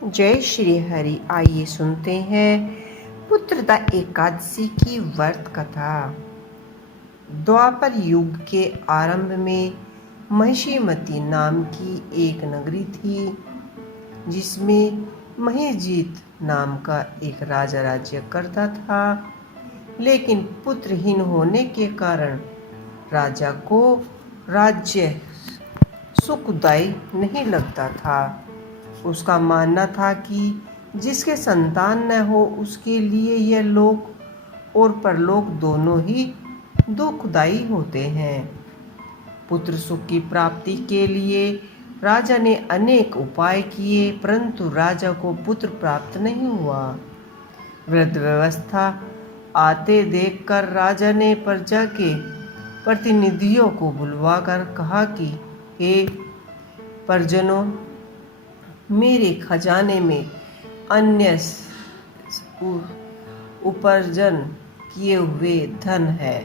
जय श्री हरि। आइए सुनते हैं पुत्रदा एकादशी की व्रत कथा। द्वापर युग के आरंभ में महिषीमती नाम की एक नगरी थी, जिसमें महीजीत नाम का एक राजा राज्य करता था। लेकिन पुत्रहीन होने के कारण राजा को राज्य सुखदायी नहीं लगता था। उसका मानना था कि जिसके संतान न हो उसके लिए यह लोक और परलोक दोनों ही दुखदायी होते हैं। पुत्र सुख की प्राप्ति के लिए राजा ने अनेक उपाय किए, परंतु राजा को पुत्र प्राप्त नहीं हुआ। वृद्धावस्था आते देखकर राजा ने प्रजा के प्रतिनिधियों को बुलवाकर कहा कि हे परिजनों, मेरे खजाने में अन्य उपार्जन किए हुए धन है।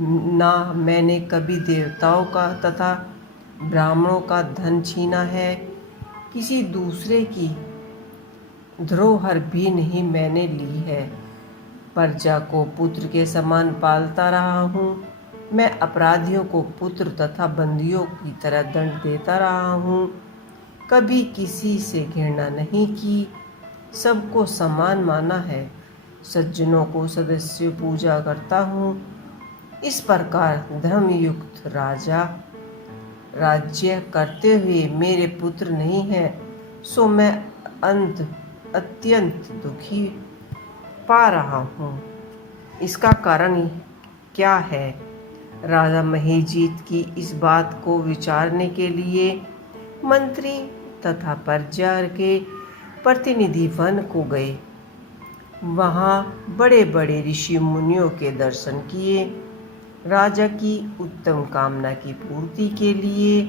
ना मैंने कभी देवताओं का तथा ब्राह्मणों का धन छीना है। किसी दूसरे की धरोहर भी नहीं मैंने ली है। प्रजा को पुत्र के समान पालता रहा हूँ। मैं अपराधियों को पुत्र तथा बंदियों की तरह दंड देता रहा हूँ। कभी किसी से घृणा नहीं की, सबको समान माना है। सज्जनों को सदस्य पूजा करता हूँ। इस प्रकार धर्मयुक्त राजा राज्य करते हुए मेरे पुत्र नहीं है, सो मैं अत्यंत दुखी पा रहा हूँ। इसका कारण क्या है? राजा महीजीत की इस बात को विचारने के लिए मंत्री तथा प्रजा के प्रतिनिधि वन को गए। वहाँ बड़े बड़े ऋषि मुनियों के दर्शन किए। राजा की उत्तम कामना की पूर्ति के लिए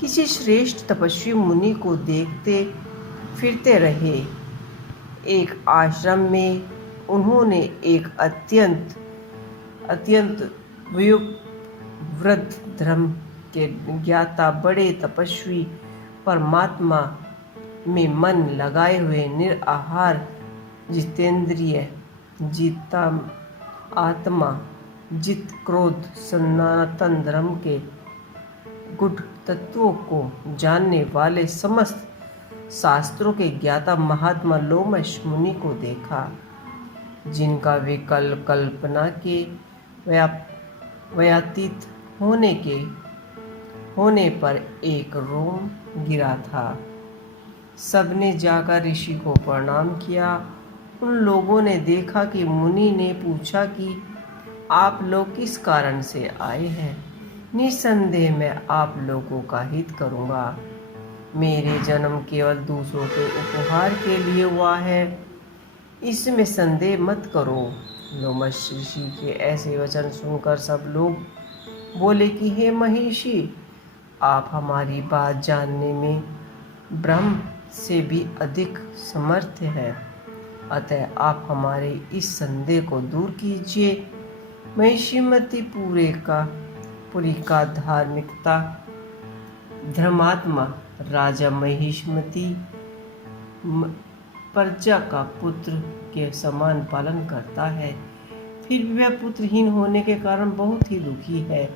किसी श्रेष्ठ तपस्वी मुनि को देखते फिरते रहे। एक आश्रम में उन्होंने एक अत्यंत वृद्ध धर्म के ज्ञाता बड़े तपस्वी परमात्मा में मन लगाए हुए निराहार जितेंद्रिय जिता आत्मा जित क्रोध सनातन धर्म के गुढ़ तत्वों को जानने वाले समस्त शास्त्रों के ज्ञाता महात्मा लोमश मुनि को देखा, जिनका विकल्प कल्पना के व्यतीत होने पर एक रोम गिरा था। सबने जाकर ऋषि को प्रणाम किया। उन लोगों ने देखा कि मुनि ने पूछा कि आप लोग किस कारण से आए हैं। निस्संदेह मैं आप लोगों का हित करूंगा। मेरे जन्म केवल दूसरों के उपहार के लिए हुआ है, इसमें संदेह मत करो। लोमश ऋषि के ऐसे वचन सुनकर सब लोग बोले कि हे महिषी, आप हमारी बात जानने में ब्रह्म से भी अधिक समर्थ है, अतः आप हमारे इस संदेह को दूर कीजिए। महिषीमती पुरी का धार्मिकता धर्मात्मा राजा महिषीमती प्रजा का पुत्र के समान पालन करता है, फिर भी वह पुत्रहीन होने के कारण बहुत ही दुखी है।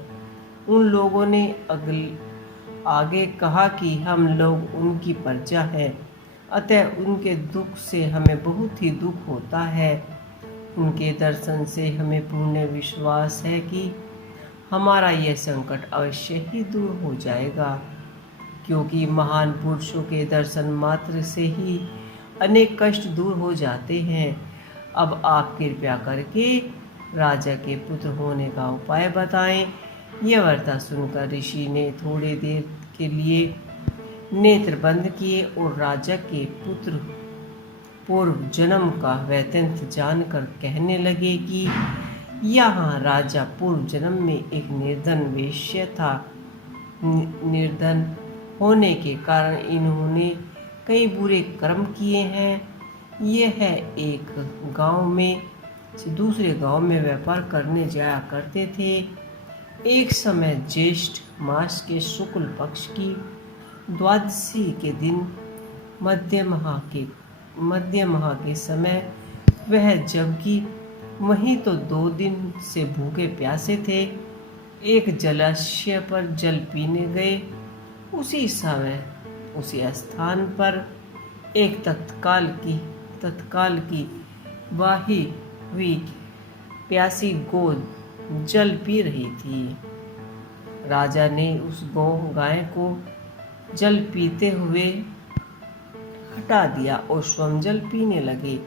उन लोगों ने आगे कहा कि हम लोग उनकी प्रजा हैं, अतः उनके दुख से हमें बहुत ही दुख होता है। उनके दर्शन से हमें पूर्ण विश्वास है कि हमारा यह संकट अवश्य ही दूर हो जाएगा, क्योंकि महान पुरुषों के दर्शन मात्र से ही अनेक कष्ट दूर हो जाते हैं। अब आप कृपया करके राजा के पुत्र होने का उपाय बताएं। यह वार्ता सुनकर ऋषि ने थोड़ी देर के लिए नेत्र बंद किए और राजा के पुत्र पूर्व जन्म का वृत्तांत जानकर कहने लगे कि यहाँ राजा पूर्व जन्म में एक निर्धन वेश्या था। निर्धन होने के कारण इन्होंने कई बुरे कर्म किए हैं। यह एक गांव में से दूसरे गांव में व्यापार करने जाया करते थे। एक समय ज्येष्ठ मास के शुक्ल पक्ष की द्वादशी के दिन मध्य माह के समय वह जबकि वहीं तो 2 दिन से भूखे प्यासे थे, एक जलाशय पर जल पीने गए। उसी समय उसी स्थान पर एक तत्काल की वाही हुई प्यासी गौ जल पी रही थी। राजा ने उस गाय को जल पीते हुए हटा दिया और स्वयं जल पीने लगे।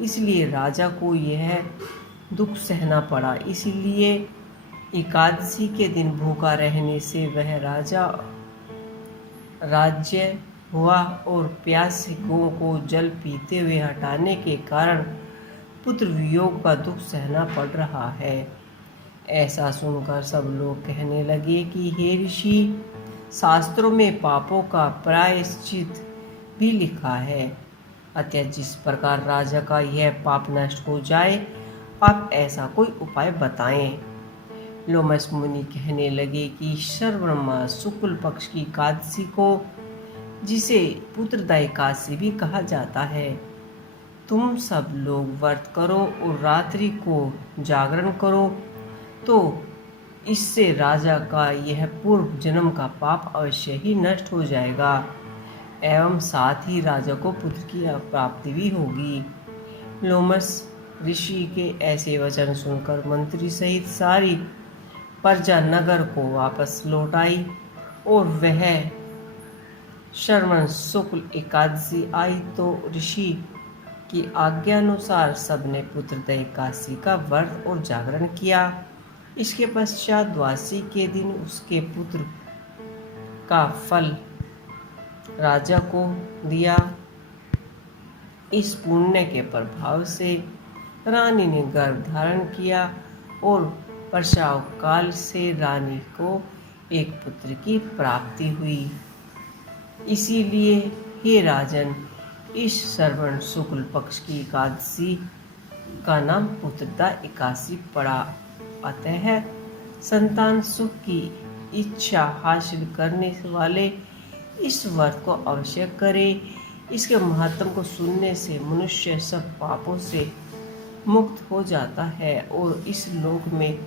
इसलिए राजा को यह दुख सहना पड़ा। इसलिए एकादशी के दिन भूखा रहने से वह राज्य हुआ और प्यासी गौ को जल पीते हुए हटाने के कारण पुत्र वियोग का दुख सहना पड़ रहा है। ऐसा सुनकर सब लोग कहने लगे कि हे ऋषि, शास्त्रों में पापों का प्रायश्चित भी लिखा है, अतः जिस प्रकार राजा का यह पाप नष्ट हो जाए, आप ऐसा कोई उपाय बताएं। लोमस मुनि कहने लगे कि श्रवण शुक्ल पक्ष की एकादशी को, जिसे पुत्रदा एकादशी भी कहा जाता है, तुम सब लोग व्रत करो और रात्रि को जागरण करो, तो इससे राजा का यह पूर्व जन्म का पाप अवश्य ही नष्ट हो जाएगा एवं साथ ही राजा को पुत्र की प्राप्ति भी होगी। लोमस ऋषि के ऐसे वचन सुनकर मंत्री सहित सारी प्रजा नगर को वापस लौट आई और वह श्रवण शुक्ल एकादशी आई तो ऋषि की आज्ञानुसार सबने पुत्रदा एकादशी का व्रत और जागरण किया। इसके पश्चात द्वादशी के दिन उसके पुत्र का फल राजा को दिया। इस पुण्य के प्रभाव से रानी ने गर्भ धारण किया और प्रसव काल से रानी को एक पुत्र की प्राप्ति हुई। इसीलिए हे राजन, इस श्रवण शुक्ल पक्ष की एकादशी का नाम पुत्रदा एकादशी पड़ा। अतः संतान सुख की इच्छा हासिल करने वाले इस व्रत को अवश्य करे। इसके महत्व को सुनने से मनुष्य सब पापों से मुक्त हो जाता है और इस लोक में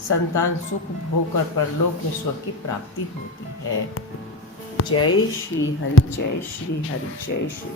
संतान सुख भोगकर परलोक में स्वर्ग की प्राप्ति होती है। जय श्री हरि, जय श्री हरि, जय श्री।